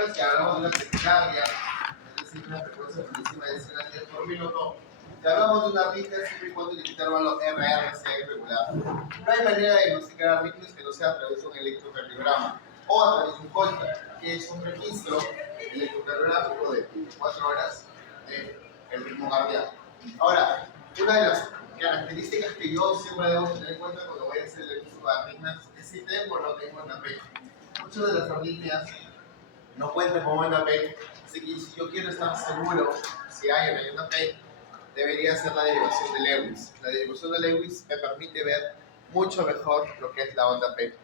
ejemplo, si hablamos de una taquicardia, es decir, una frecuencia por encima de 100 latidos por minuto, si hablamos de una arritmia, siempre y cuando el intervalo RR sea irregular. No hay manera de diagnosticar arritmias que no sea a través de un electrocardiograma o a través de un Holter, que es un registro electrocardiográfico de 24 horas del ritmo cardíaco. Ahora, una de las características que yo siempre debo tener en cuenta cuando voy a hacer el registro de arritmias es si tengo o no tengo NAP. Muchas de las arritmias no cuentan con NAP, así que si yo quiero estar seguro si hay o no hay NAP, debería ser la derivación de Lewis. La derivación de Lewis me permite ver mucho mejor lo que es la onda P.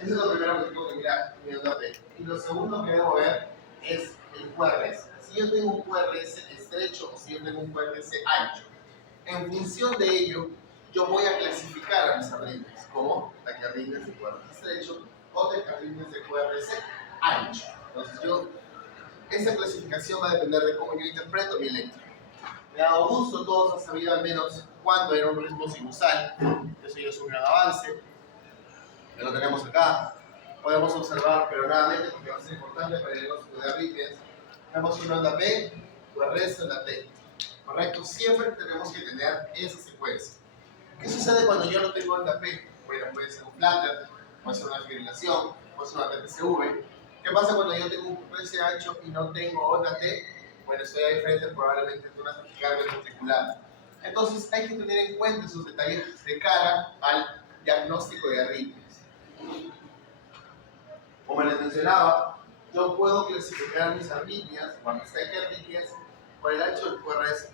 Eso es lo primero que tengo que mirar, mi onda P. Y lo segundo que debo ver es el QRS. Si yo tengo un QRS estrecho o si yo tengo un QRS ancho. En función de ello, yo voy a clasificar a mis arritmias como taquiarritmias de QRS estrecho o taquiarritmias de QRS ancho. Entonces, esa clasificación va a depender de cómo yo interpreto mi electro. Me ha dado gusto, todos han sabido al menos cuándo era un ritmo sinusal. Eso ya es un gran avance. Ya lo tenemos acá. Podemos observar, pero nuevamente, porque va a ser importante para el diagnóstico de arritmias, tenemos una onda P, QRS, onda T. ¿Correcto? Siempre tenemos que tener esa secuencia. ¿Qué sucede cuando yo no tengo onda P? Bueno, puede ser un flutter, puede ser una fibrilación, puede ser una TTCV. ¿Qué pasa cuando yo tengo un QRS ancho y no tengo onda T? Bueno, estoy a diferencia probablemente de una taquicardia ventricular. Entonces hay que tener en cuenta esos detalles de cara al diagnóstico de arritmias. Como les mencionaba, yo puedo clasificar mis arritmias, cuando está aquí arritmias, por el ancho del QRS.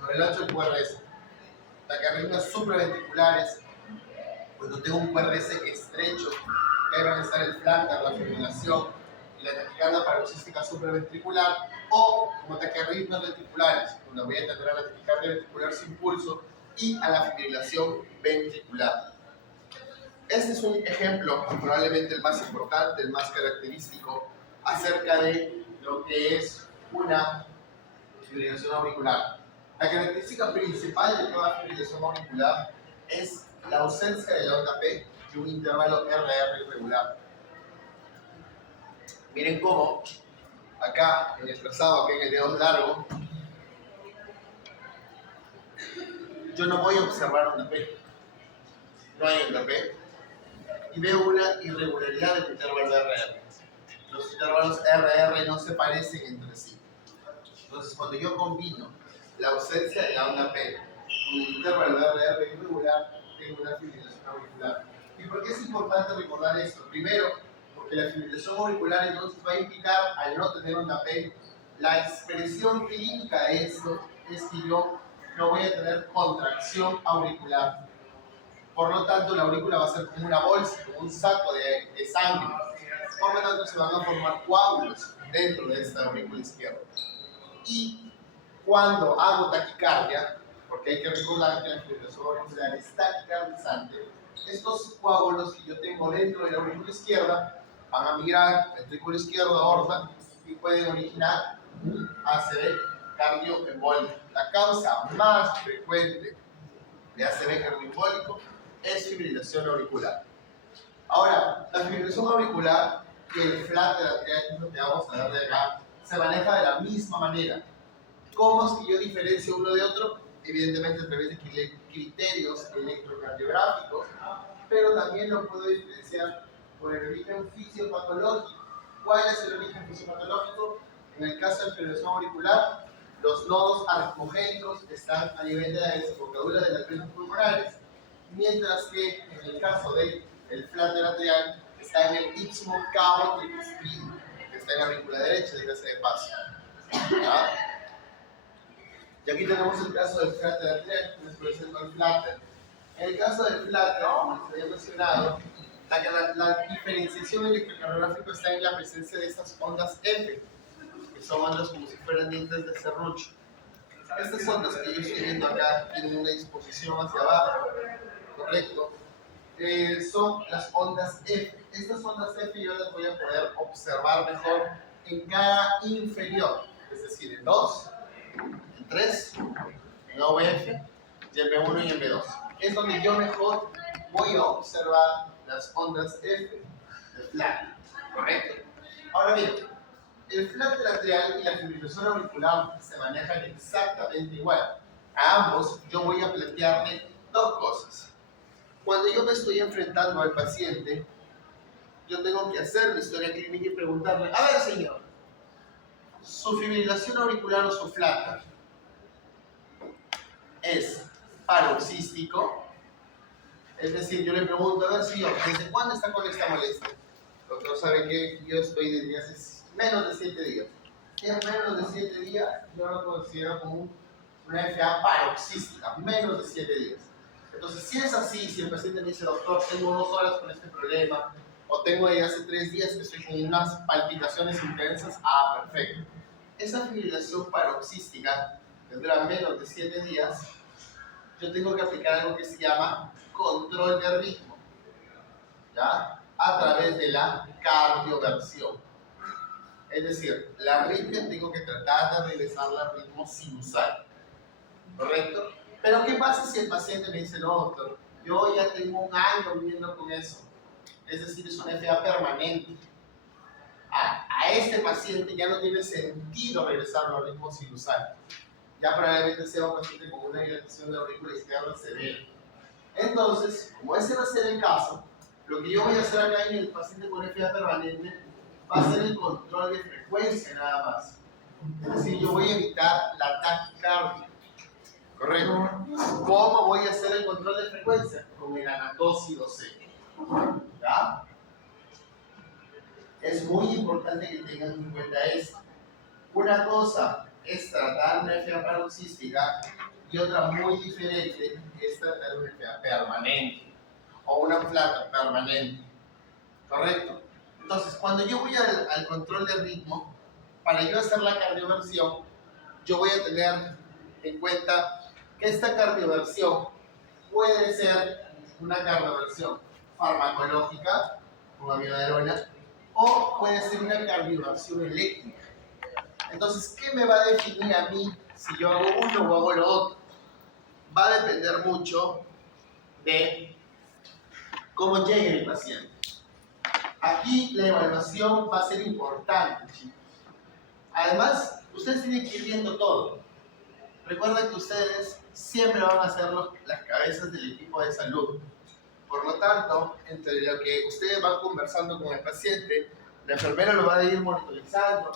Por el ancho del QRS. Taquiarritmias supraventriculares, cuando tengo un QRS estrecho, que ahí van a estar el flutter, la fibrilación y la taquicardia paroxística supraventricular, o como taquiarritmias ventriculares, donde voy a atender a la taquicardia ventricular sin pulso y a la fibrilación ventricular. Este es un ejemplo, probablemente el más importante, el más característico, acerca de lo que es una fibrilación auricular. La característica principal de toda fibrilación auricular es la ausencia de la onda P y un intervalo RR irregular. Miren cómo, acá en el trazado, acá en el dedo largo, yo no voy a observar onda P. No hay onda P. Y veo una irregularidad del intervalo RR. Los intervalos RR no se parecen entre sí. Entonces, cuando yo combino la ausencia de la onda P con el intervalo RR irregular, tengo una fibrilación auricular. ¿Y por qué es importante recordar esto? Primero, porque la fibrilación auricular entonces va a implicar, al no tener onda P, la expresión clínica de esto es que yo no voy a tener contracción auricular. Por lo tanto, la aurícula va a ser como una bolsa, como un saco de sangre. Por lo tanto, se van a formar coágulos dentro de esta aurícula izquierda. Y cuando hago taquicardia, porque hay que recordar que la fibrilación auricular es taquicardizante, estos coágulos que yo tengo dentro de la aurícula izquierda van a migrar ventrículo izquierdo, aorta, y pueden originar un ACV cardioembólico. La causa más frecuente de ACV cardioembólico es fibrilación auricular. Ahora, la fibrilación auricular y el flutter atrial que vamos a ver de acá se maneja de la misma manera. ¿Cómo es que yo diferencio uno de otro? Evidentemente a través de criterios electrocardiográficos, pero también lo puedo diferenciar por el origen fisiopatológico. ¿Cuál es el origen fisiopatológico? En el caso de fibrilación auricular, los nodos aracnogénicos están a nivel de la desembocadura de las venas pulmonares, mientras que en el caso del flutter atrial está en el istmo cabo tricuspide, que está en la aurícula derecha, dígase de paso. ¿Ah? Y aquí tenemos el caso del flutter atrial, que les presento el flutter. En el caso del flutter, como les había mencionado, la diferenciación electrocardiográfica está en la presencia de estas ondas F, que son ondas como si fueran dientes de serrucho. Estas ondas que yo estoy viendo acá tienen una disposición hacia abajo, ¿correcto? Son las ondas F. Estas ondas F yo las voy a poder observar mejor en cara inferior, es decir, en 2, en 3, en OF, y en B1 y en B2. Es donde yo mejor voy a observar las ondas F de flutter, ¿correcto? Ahora bien, el flat lateral y la fibrilación auricular se manejan exactamente igual. A ambos yo voy a plantearle dos cosas. Cuando yo me estoy enfrentando al paciente, yo tengo que hacer mi historia clínica y preguntarle, a ver señor, ¿su fibrilación auricular o su flat es paroxístico? Es decir, yo le pregunto, a ver señor, ¿desde cuándo está con esta molestia? El doctor sabe que yo estoy desde hace menos de 7 días. Si es menos de 7 días, yo lo considero como una FA paroxística, menos de 7 días. Entonces, si es así, si el paciente me dice, doctor, tengo 2 horas con este problema, o tengo ahí hace 3 días que estoy con unas palpitaciones intensas, perfecto. Esa fibrilación paroxística que dura menos de 7 días, yo tengo que aplicar algo que se llama control de ritmo, ¿ya? A través de la cardioversión. Es decir, la arritmia tengo que tratar de regresarla al ritmo sinusal, ¿correcto? Pero ¿qué pasa si el paciente me dice, no, doctor, yo ya tengo un año viviendo con eso? Es decir, es una FA permanente. A este paciente ya no tiene sentido regresarlo al ritmo sinusal. Ya probablemente sea un paciente con una dilatación de la aurícula izquierda severa. Entonces, como ese va a ser el caso, lo que yo voy a hacer acá en el paciente con FA permanente va a ser el control de frecuencia nada más. Es decir, yo voy a evitar la taquicardia. ¿Correcto? ¿Cómo voy a hacer el control de frecuencia? Con el anatócido C. ¿Ya? Es muy importante que tengan en cuenta esto. Una cosa es tratar una FA paroxística y otra muy diferente es tratar una FA permanente o una flat permanente. ¿Correcto? Entonces, cuando yo voy al control de ritmo, para yo hacer la cardioversión, yo voy a tener en cuenta que esta cardioversión puede ser una cardioversión farmacológica, con amiodarona, o puede ser una cardioversión eléctrica. Entonces, ¿qué me va a definir a mí si yo hago uno o hago lo otro? Va a depender mucho de cómo llegue el paciente. Aquí la evaluación va a ser importante, chicos. Además, ustedes tienen que ir viendo todo. Recuerden que ustedes siempre van a ser las cabezas del equipo de salud. Por lo tanto, entre lo que ustedes van conversando con el paciente, la enfermera lo va a ir monitorizando.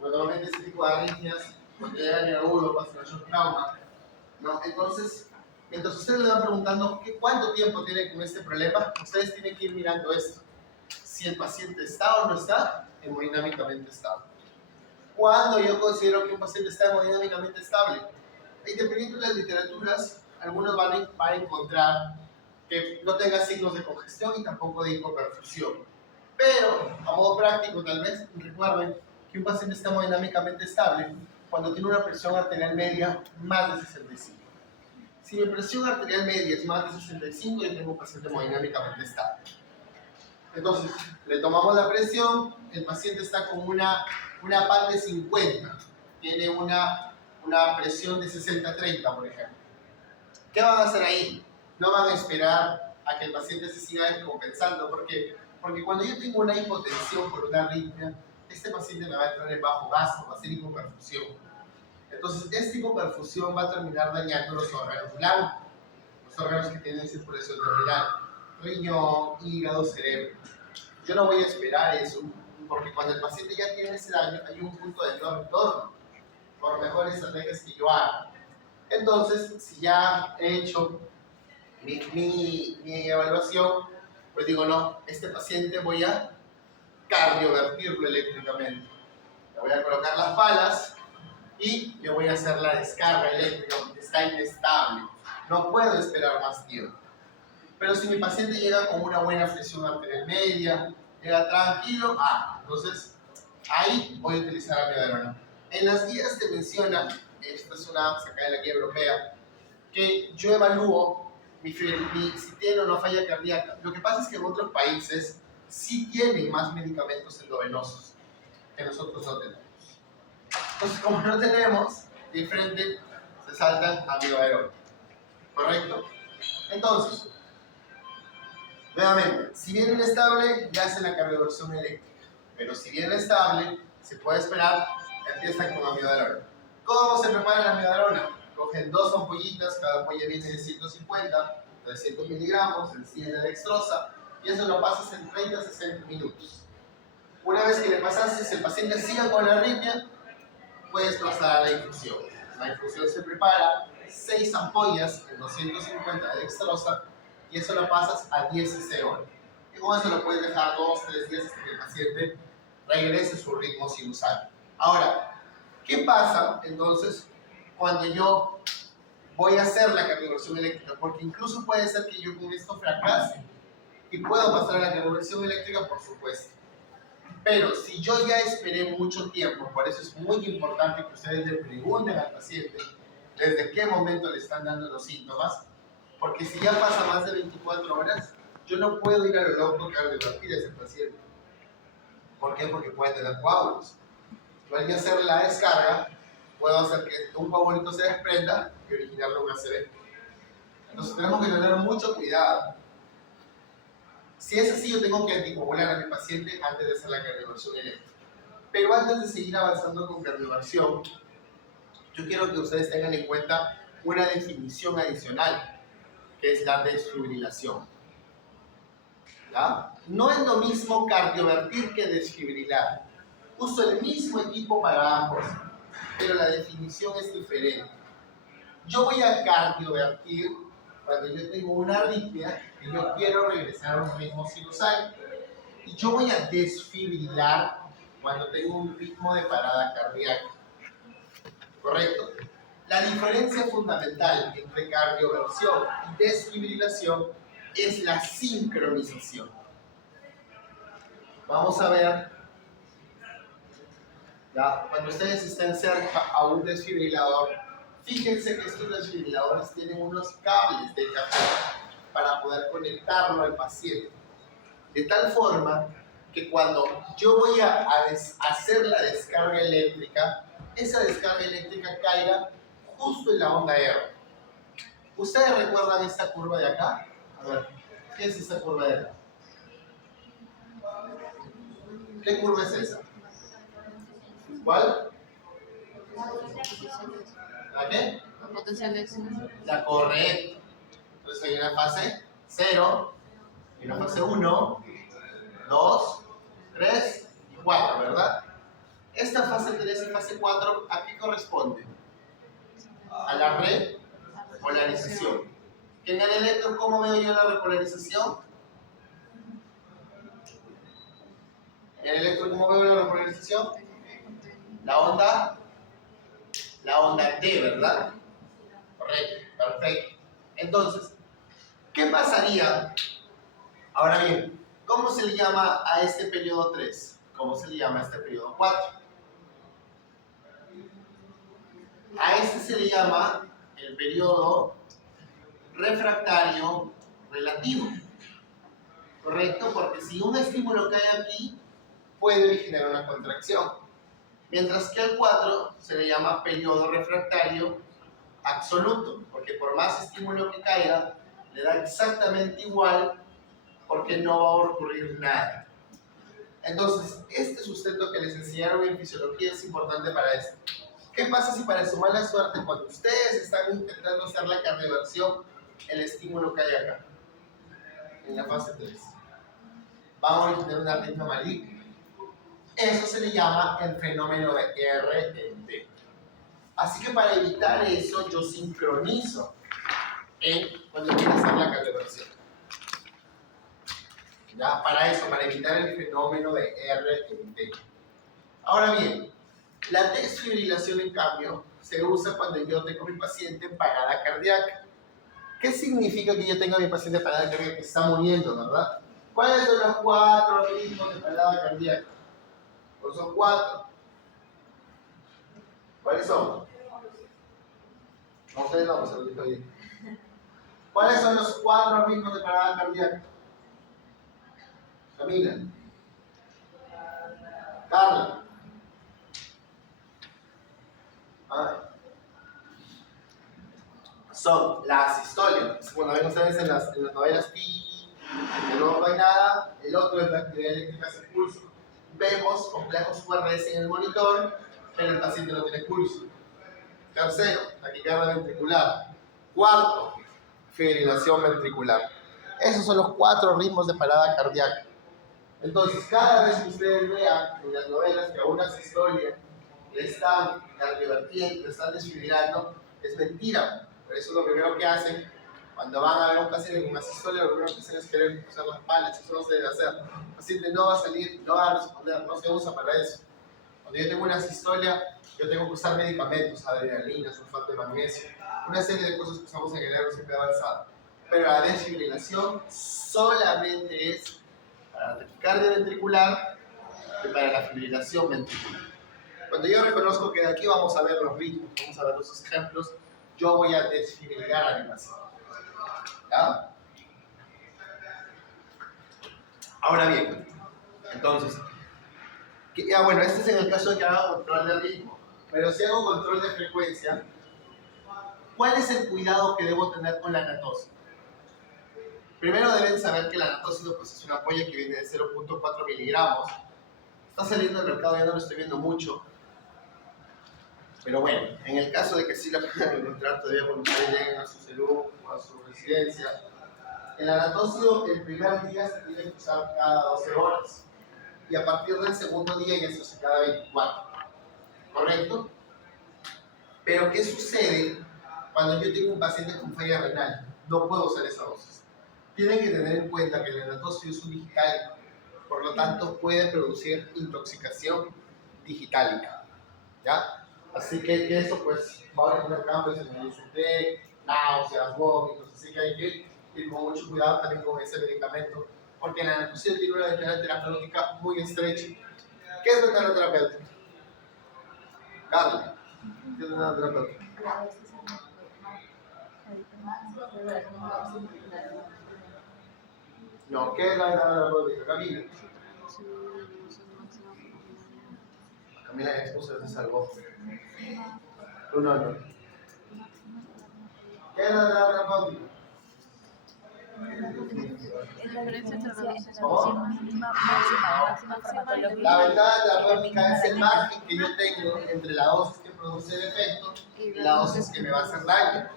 Normalmente este tipo de arritmias, cuando llegan en agudo, pasa mayor trauma, ¿no? Entonces, mientras ustedes le van preguntando cuánto tiempo tiene con este problema, ustedes tienen que ir mirando esto. Si el paciente está o no está hemodinámicamente estable. ¿Cuándo yo considero que un paciente está hemodinámicamente estable? Dependiendo de las literaturas, algunos van a encontrar que no tenga signos de congestión y tampoco de hipoperfusión. Pero, a modo práctico, tal vez recuerden que un paciente está hemodinámicamente estable cuando tiene una presión arterial media más de 65. Si mi presión arterial media es más de 65, yo tengo un paciente hemodinámicamente estable. Entonces, le tomamos la presión, el paciente está con una PAL de 50, tiene una presión de 60-30, por ejemplo. ¿Qué van a hacer ahí? No van a esperar a que el paciente se siga descompensando, porque cuando yo tengo una hipotensión por una arritmia, este paciente me va a entrar en bajo gasto, va a ser hipoperfusión. Entonces, esta hipoperfusión va a terminar dañando los órganos blancos, los órganos que tienen circulación terminal, riñón, hígado, cerebro. Yo no voy a esperar eso, porque cuando el paciente ya tiene ese daño, hay un punto de no retorno, por mejores estrategias que yo haga. Entonces, si ya he hecho mi evaluación, pues digo, no, este paciente voy a cardiovertirlo eléctricamente. Le voy a colocar las balas y le voy a hacer la descarga eléctrica porque está inestable. No puedo esperar más tiempo. Pero si mi paciente llega con una buena presión arterial media, llega tranquilo, entonces ahí voy a utilizar amiodarona. En las guías te menciona, esta es una sacada de la guía europea, que yo evalúo si tiene o no falla cardíaca. Lo que pasa es que en otros países sí tienen más medicamentos endovenosos que nosotros no tenemos. Entonces, como no tenemos, de frente se saltan amiodarona. ¿Correcto? Entonces, nuevamente, si viene inestable, ya hace la cardioversión eléctrica. Pero si viene estable, se puede esperar, empiezan con amiodarona. ¿Cómo se prepara la amiodarona? Cogen 2 ampollitas, cada ampolla viene de 150, 300 miligramos, sencilla de dextrosa, y eso lo pasas en 30 a 60 minutos. Una vez que le pasaste, si el paciente sigue con la arritmia, puedes pasar a la infusión. La infusión se prepara 6 ampollas en 250 de dextrosa y eso lo pasas a 10 cc hora. Y con eso lo puedes dejar 2-3 días hasta que el paciente regrese a su ritmo sinusal. Ahora, ¿qué pasa entonces cuando yo voy a hacer la cardioversión eléctrica? Porque incluso puede ser que yo con esto fracase y puedo pasar a la cardioversión eléctrica, por supuesto. Pero si yo ya esperé mucho tiempo, por eso es muy importante que ustedes le pregunten al paciente desde qué momento le están dando los síntomas, porque si ya pasa más de 24 horas, yo no puedo ir a lo loco a cardiovertir a ese paciente. ¿Por qué? Porque puede tener coágulos. Yo al hacer la descarga, puedo hacer que un coágulito se desprenda y originarle un ACV. Entonces tenemos que tener mucho cuidado. Si es así, yo tengo que anticoagular a mi paciente antes de hacer la cardioversión eléctrica. Pero antes de seguir avanzando con cardioversión, yo quiero que ustedes tengan en cuenta una definición adicional, que es la desfibrilación. ¿Ya? No es lo mismo cardiovertir que desfibrilar. Uso el mismo equipo para ambos, pero la definición es diferente. Yo voy a cardiovertir cuando yo tengo una arritmia y yo quiero regresar a un ritmo sinusal. Y yo voy a desfibrilar cuando tengo un ritmo de parada cardíaca. ¿Correcto? La diferencia fundamental entre cardioversión y desfibrilación es la sincronización. Vamos a ver, ¿ya? Cuando ustedes estén cerca a un desfibrilador, fíjense que estos desfibriladores tienen unos cables de café para poder conectarlo al paciente. De tal forma que cuando yo voy a hacer la descarga eléctrica, esa descarga eléctrica caiga justo en la onda R. ¿Ustedes recuerdan esta curva de acá? A ver, ¿qué es esta curva de acá? ¿Qué curva es esa? ¿Cuál? ¿La qué? La potencial de acción. La correcta. Entonces hay una fase 0, y una fase 1, 2, 3 y 4, ¿verdad? Esta fase 3 y fase 4, ¿a qué corresponde? A la repolarización. ¿Que en el electro cómo veo yo la repolarización? ¿En el electro cómo veo la repolarización? La onda T, ¿verdad? Correcto, perfecto. Entonces, ¿qué pasaría? Ahora bien, ¿cómo se le llama a este periodo 3? ¿Cómo se le llama a este periodo 4? A este se le llama el periodo refractario relativo. ¿Correcto? Porque si un estímulo cae aquí, puede originar una contracción. Mientras que al 4 se le llama periodo refractario absoluto, porque por más estímulo que caiga, le da exactamente igual, porque no va a ocurrir nada. Entonces, este sustento que les enseñaron en fisiología es importante para esto. ¿Qué pasa si para su mala suerte, cuando ustedes están intentando hacer la cardioversión, el estímulo cae acá, en la fase 3? Van a originar una arritmia maligna. Eso se le llama el fenómeno de RNT. Así que para evitar eso, yo sincronizo cuando quiero hacer la cardioversión. ¿Ya? Para eso, para evitar el fenómeno de RNT. Ahora bien, la desfibrilación, en cambio, se usa cuando yo tengo a mi paciente en parada cardíaca. ¿Qué significa que yo tengo a mi paciente en parada cardíaca que está muriendo, verdad? ¿Cuáles son los 4 ritmos de parada cardíaca? Pues son 4. ¿Cuáles son? No, ustedes no, se lo dijo bien. ¿Cuáles son los 4 ritmos de parada cardíaca? Camila. Carla. Son la asistolia. Cuando ven ustedes en las novelas, y luego no hay nada, el otro es la actividad eléctrica sin pulso. vemos complejos URS en el monitor, pero el paciente no tiene pulso. Tercero, taquicardia ventricular. Cuarto, fibrilación ventricular. Esos son los 4 ritmos de parada cardíaca. Entonces, cada vez que ustedes vean en las novelas que a una sistolia le están cardiovertiendo, le están desfibrilando, es mentira. Por eso lo primero que hacen, cuando van a ver a un paciente con una sistolia, lo primero que hacen es querer usar las palas. Eso no se debe hacer. El paciente no va a salir, no va a responder, no se usa para eso. Cuando yo tengo una sistolia, yo tengo que usar medicamentos, adrenalina, sulfato de magnesio, una serie de cosas que usamos en el RCP avanzado. Pero la desfibrilación solamente es para la taquicardia ventricular y para la fibrilación ventricular. Cuando yo reconozco que de aquí vamos a ver los ritmos, vamos a ver los ejemplos, yo voy a desfibrilar a mi paciente. ¿Ya? Ahora bien, entonces, bueno, este es en el caso de que haga control de ritmo, pero si hago control de frecuencia, ¿cuál es el cuidado que debo tener con la anatócido? Primero deben saber que la anatócido pues, es una ampolla que viene de 0.4 miligramos. Está saliendo al mercado, ya no lo estoy viendo mucho. Pero bueno, en el caso de que sí la puedan encontrar todavía cuando ustedes lleguen a su salud o a su residencia, el anatócido el primer día se tiene que usar cada 12 horas. Y a partir del segundo día ya se usa cada 24. ¿Correcto? Pero ¿qué sucede cuando yo tengo un paciente con falla renal? No puedo usar esa dosis. Tienen que tener en cuenta que el anatócido es un digitálico, por lo tanto puede producir intoxicación digitálica, ¿ya? Así que eso pues va a tener cambios en el ICT, náuseas, vómitos, así que hay que ir con mucho cuidado también con ese medicamento, porque la anatócido tiene una ventana terapéutica muy estrecha. ¿Qué es ventana terapéutica? Carla, ¿qué es ventana terapéutica? No, ¿qué es la ventana terapéutica? Camila. Camila es esposa de salvó. No. ¿Qué es la ventana terapéutica? Es la diferencia entre reducción mínima, máxima farmacológica. La ventana terapéutica es el margen que yo tengo entre la dosis que produce el efecto y la dosis que me va a hacer daño.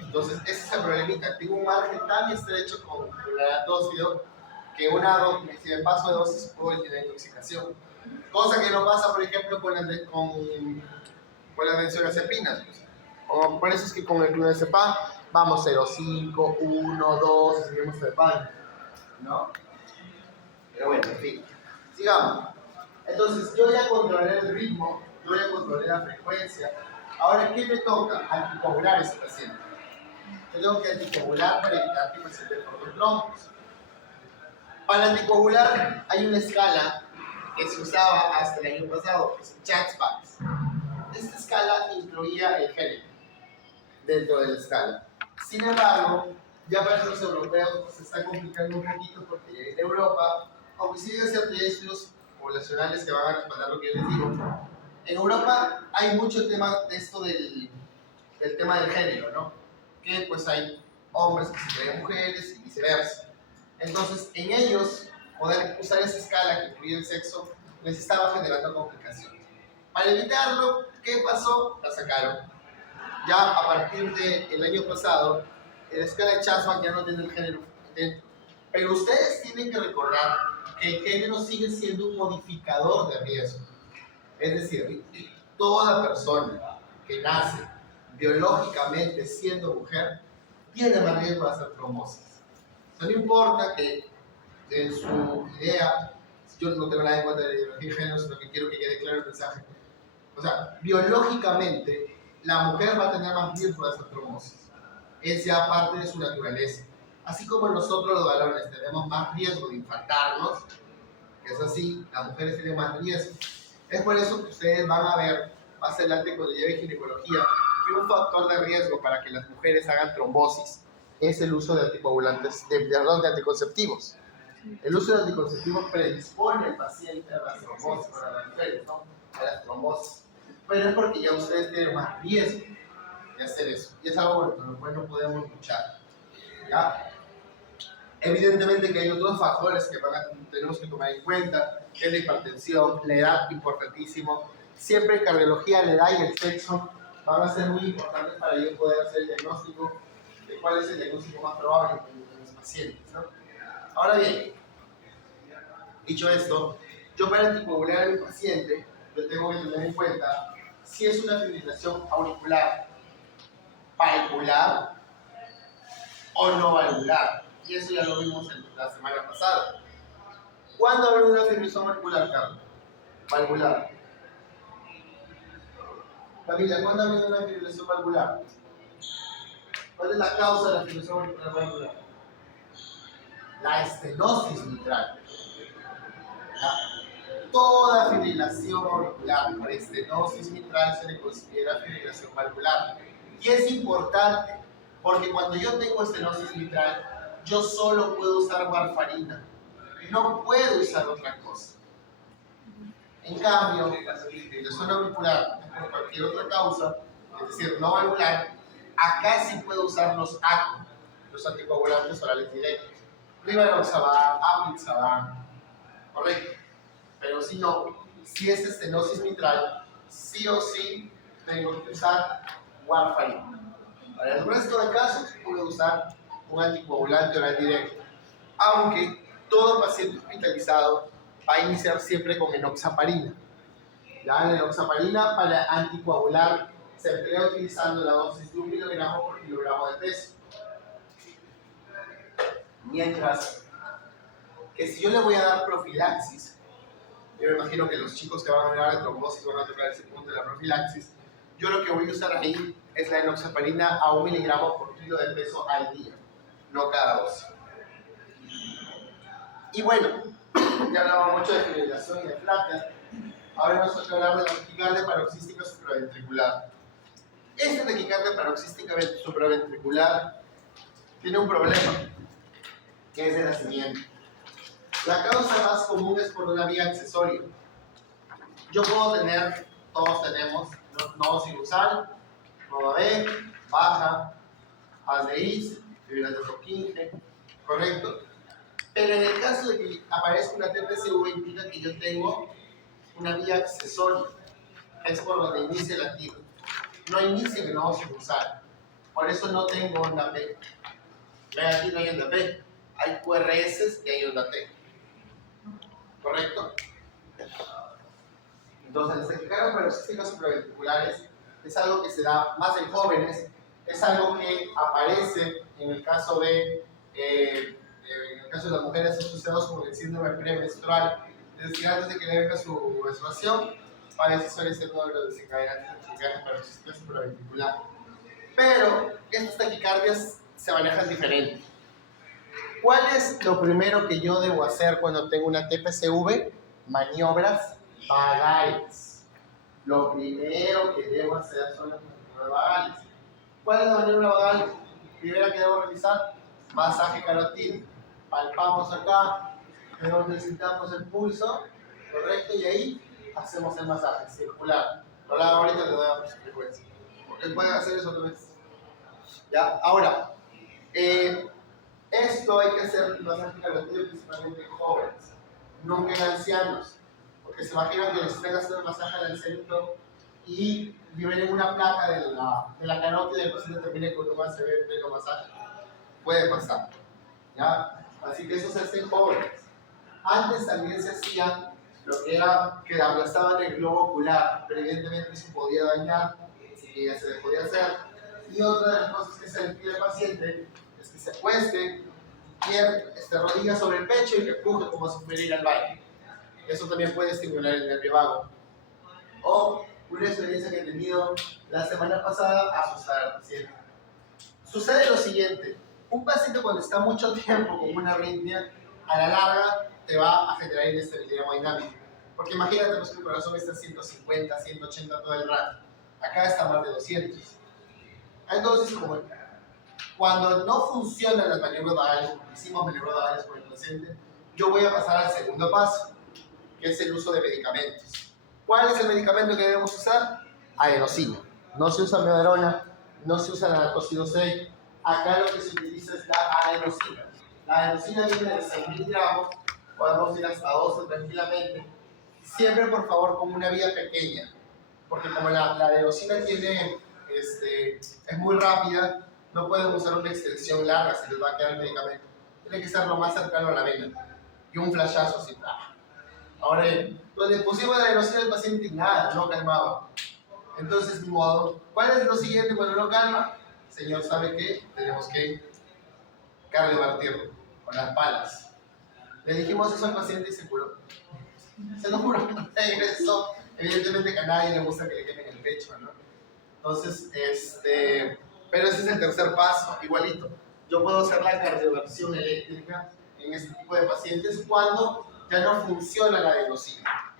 Entonces, ese es el problemita. Tengo un margen tan estrecho con el anatócido que si me paso de dosis puedo tener intoxicación. Cosa que no pasa, por ejemplo, con las benzodiazepinas. Por eso es que con el clonazepam vamos 0,5, 1, 2, seguimos trepando, ¿no? Pero bueno, en fin. Sigamos. Entonces, yo ya controlé el ritmo, yo ya controlé la frecuencia. Ahora, ¿qué me toca? Anticoagular a ese paciente. Yo tengo que anticoagular para evitar que el paciente forme trombos. Para anticoagular hay una escala que se usaba hasta el año pasado, que es Jack-Spacks. Esta escala incluía el género dentro de la escala. Sin embargo, ya para los europeos se está complicando un poquito porque en Europa, aunque sí debe ser de estudios poblacionales que van a respaldar lo que yo les digo, en Europa hay mucho tema de esto del tema del género, ¿no? Que pues hay hombres que se creen mujeres y viceversa. Entonces, en ellos, poder usar esa escala que incluye el sexo les estaba generando complicaciones. Para evitarlo, ¿qué pasó? La sacaron. Ya a partir del año pasado, la escala de Chasman ya no tiene el género dentro. Pero ustedes tienen que recordar que el género sigue siendo un modificador de riesgo. Es decir, toda persona que nace biológicamente siendo mujer tiene más riesgo de hacer trombosis. No importa que en su idea, yo no tengo nada en cuenta de la ideología de género, sino que quiero que quede claro el mensaje. O sea, biológicamente, la mujer va a tener más riesgo de hacer trombosis. Es ya parte de su naturaleza. Así como nosotros los varones tenemos más riesgo de infartarnos, que es así, las mujeres tienen más riesgo. Es por eso que ustedes van a ver más adelante cuando lleve ginecología que un factor de riesgo para que las mujeres hagan trombosis es el uso de anticoagulantes, de anticonceptivos. El uso de anticonceptivos predispone al paciente a las trombosis, para las mujeres, ¿no? A las trombosis. Pero es porque ya ustedes tienen más riesgo de hacer eso. Y es algo con lo cual no podemos luchar. ¿Ya? Evidentemente que hay otros factores que tenemos que tomar en cuenta, que es la hipertensión, la edad, importantísimo. Siempre en cardiología la edad y el sexo van a ser muy importantes para yo poder hacer el diagnóstico de cuál es el diagnóstico más probable en los pacientes, ¿no? Ahora bien, dicho esto, yo para anticoagular a mi paciente, yo tengo que tener en cuenta si es una fibrilación auricular, valvular o no valvular. Y eso ya lo vimos la semana pasada. ¿Cuándo habrá una fibrilación auricular, Carlos? Valvular. Familia, ¿cuándo habrá una fibrilación valvular? ¿Cuál es la causa de la fibrilación auricular valvular? La estenosis mitral. Toda fibrilación auricular por estenosis mitral se le considera fibrilación valvular. Y es importante, porque cuando yo tengo estenosis mitral, yo solo puedo usar warfarina. No puedo usar otra cosa. En cambio, la fibrilación auricular por cualquier otra causa, es decir, no valvular, acá sí puedo usar los ACO, los anticoagulantes orales directos. Rivaroxaban, apixaban, correcto. Pero si no, si es estenosis mitral, sí o sí tengo que usar warfarina. Para el resto de casos, puedo usar un anticoagulante oral directo. Aunque todo paciente hospitalizado va a iniciar siempre con enoxaparina. La enoxaparina para anticoagular se emplea utilizando la dosis de 1 miligramo por kilogramo de peso. Mientras que si yo le voy a dar profilaxis, yo me imagino que los chicos que van a hablar de trombosis van a tocar ese punto de la profilaxis, yo lo que voy a usar ahí es la enoxaparina a 1 miligramo por kilo de peso al día, no cada dosis. Y bueno, ya hablaba mucho de fibrilación y de placa. Ahora vamos a hablar de la taquicardia paroxística supraventricular. Esta taquicardia paroxística supraventricular tiene un problema, que es de la siguiente. La causa más común es por una vía accesoria. Yo puedo tener, todos tenemos, nodo sinusal, nodo B, baja, haz de Is, fibrilación Purkinje, correcto. Pero en el caso de que aparezca una TPCV implica que yo tengo una vía accesoria, es por donde inicia el latido. No inicia en el nodo sinusal, por eso no tengo onda P. Vean, aquí no hay onda P, hay QRS y hay onda T. ¿Correcto? Entonces, las taquicardias paroxísticas supraventriculares es algo que se da más en jóvenes, es algo que aparece en el caso de las mujeres asociadas con el síndrome premenstrual, es decir, antes de que le venga su menstruación, parece suele ser uno de los desencadenantes de taquicardia paroxística supraventricular. Pero estas taquicardias se manejan diferente. ¿Cuál es lo primero que yo debo hacer cuando tengo una TPCV? Maniobras vagales. Lo primero que debo hacer son las maniobras vagales. ¿Cuál es la maniobra vagal? Primera que debo realizar, masaje carotídeo. Palpamos acá, necesitamos el pulso, correcto, y ahí hacemos el masaje circular. Ahorita le doy a frecuencia. Porque pueden hacer eso otra vez. ¿Ya? Ahora, esto hay que hacer masaje carotídeo principalmente en jóvenes, nunca en ancianos, porque se imaginan que les estén haciendo masaje al ancianito y liberen una placa de la carótida y el paciente termine con un ACV pleno masaje. Puede pasar, ¿ya? Así que eso se hace en jóvenes. Antes también se hacía lo que era que aplastaban el globo ocular, pero evidentemente se podía dañar, así que ya se le podía hacer. Y otra de las cosas que se le pide al paciente es que se acueste, rodillas sobre el pecho y que empuje como si fuera ir al baño. Eso también puede estimular el nervio vago. O una experiencia que he tenido la semana pasada, asustar al paciente. Sucede lo siguiente: un paciente cuando está mucho tiempo con una arritmia, a la larga te va a generar inestabilidad hemodinámica. Porque imagínate pues, que el corazón está a 150, 180 todo el rato. Acá está más de 200. Entonces, cuando no funcionan las maniobras vagales, porque hicimos maniobras vagales con el paciente, yo voy a pasar al segundo paso, que es el uso de medicamentos. ¿Cuál es el medicamento que debemos usar? Adenosina. No se usa miodarona, no se usa la narcosino 6. Acá lo que se utiliza es la adenosina. La adenosina viene de 6.000 gramos, podemos ir hasta 12 tranquilamente. Siempre, por favor, con una vía pequeña, porque como la adenosina tiene, es muy rápida, no pueden usar una extensión larga, se les va a quedar el medicamento. Tiene que ser lo más cercano a la vena y un flashazo así. Ahora bien, donde pusimos la adenosina al paciente, nada, no calmaba. Entonces, ni modo. ¿Cuál es lo siguiente cuando no calma? Señor, ¿sabe qué? Tenemos que cardiovertirlo con las palas. Le dijimos eso al paciente y se curó. Se lo juro, regresó. Evidentemente que a nadie le gusta que le quemen el pecho, ¿no? Entonces, pero ese es el tercer paso, igualito. Yo puedo hacer la cardioversión eléctrica en este tipo de pacientes cuando ya no funciona la adenosina,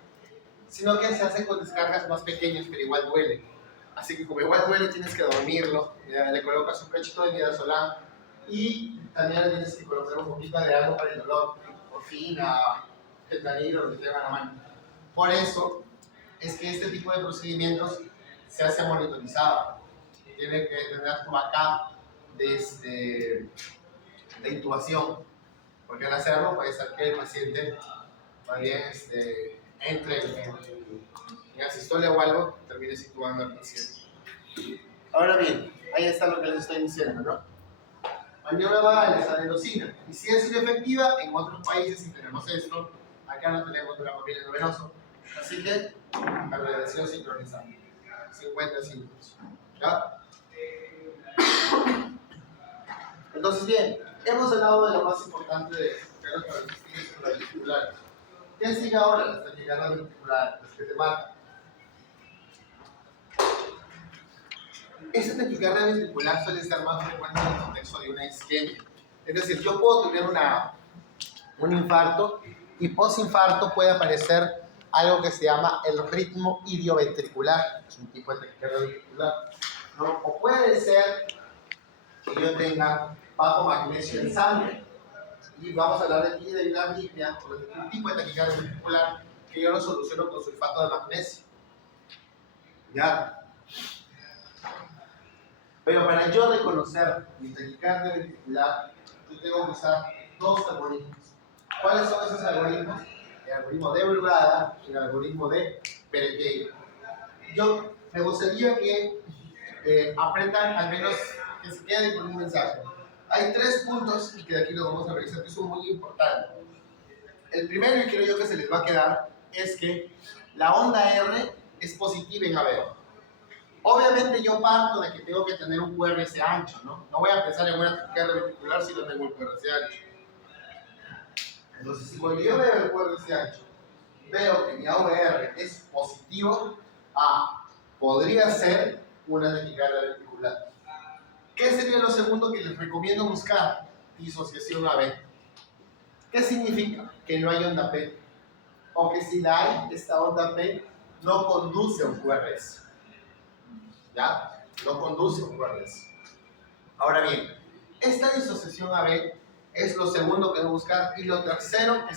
sino que se hace con descargas más pequeñas, pero igual duele. Así que como igual duele, tienes que dormirlo, le colocas un cachito de midazolam y también le tienes que colocar un poquito de algo para el dolor, morfina, fentanilo, lo que tenga a la mano. Por eso es que este tipo de procedimientos se hace monitorizado. Tiene que tener tu acá de intubación, porque al hacerlo puede ser que el paciente también entre en asistolia o algo, termine situando al paciente. Ahora bien, ahí está lo que les estoy diciendo, ¿no? Maniobra vagal es adenosina. Y si es inefectiva, en otros países sí tenemos esto. Acá no tenemos durapapilia venoso. Así que, cardiovasión sincronizada. 50 símbolos. ¿Ya? Entonces, bien, hemos hablado de lo más importante de los características ventriculares. ¿Qué sigue ahora? Las taquicardias ventriculares, las que te matan. Esta taquicardia ventricular suele estar más frecuente en el contexto de una isquemia. Es decir, yo puedo tener un infarto y posinfarto puede aparecer algo que se llama el ritmo idioventricular, es un tipo de taquicardia ventricular, ¿no? O puede ser que yo tenga bajo magnesio en sangre. Y vamos a hablar de aquí de una arritmia, o de un tipo de taquicardia ventricular que yo lo soluciono con sulfato de magnesio. ¿Ya? Pero para yo reconocer mi taquicardia ventricular, yo tengo que usar dos algoritmos. ¿Cuáles son esos algoritmos? El algoritmo de Brugada y el algoritmo de Perequeira. Yo me gustaría que aprendan, al menos que se queden con un mensaje. Hay 3 puntos, y que de aquí lo vamos a revisar, que son muy importantes. El primero, y creo yo que se les va a quedar, es que la onda R es positiva en AVEO. Obviamente yo parto de que tengo que tener un QRS ancho, ¿no? No voy a pensar en una taquicardia ventricular si no tengo un QRS ancho. Entonces, si cuando yo veo el QRS ancho, veo que mi AVR es positivo, podría ser una taquicardia ventricular. ¿Qué sería lo segundo que les recomiendo buscar? Disociación AB. ¿Qué significa? Que no hay onda P. O que si la hay, esta onda P no conduce a un QRS. ¿Ya? No conduce a un QRS. Ahora bien, esta disociación AB es lo segundo que debo buscar, y lo tercero es